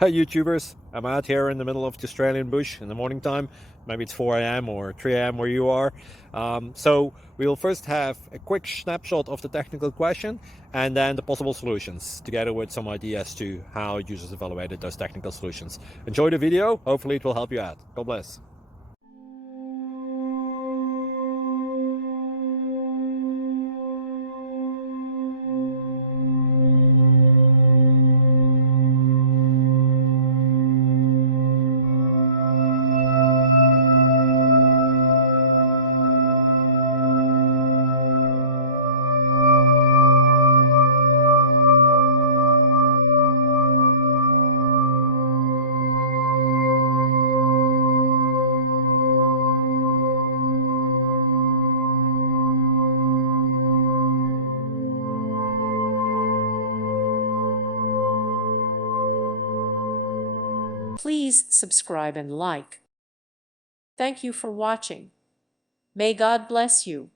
Hey YouTubers, I'm out here in the middle of the Australian bush in the morning time. Maybe it's 4 a.m. or 3 a.m. where you are. So we'll first have a quick snapshot of the technical question and then the possible solutions, together with some ideas to how users evaluated those technical solutions. Enjoy the video, hopefully it will help you out. God bless. Please subscribe and like. Thank you for watching. May God bless you.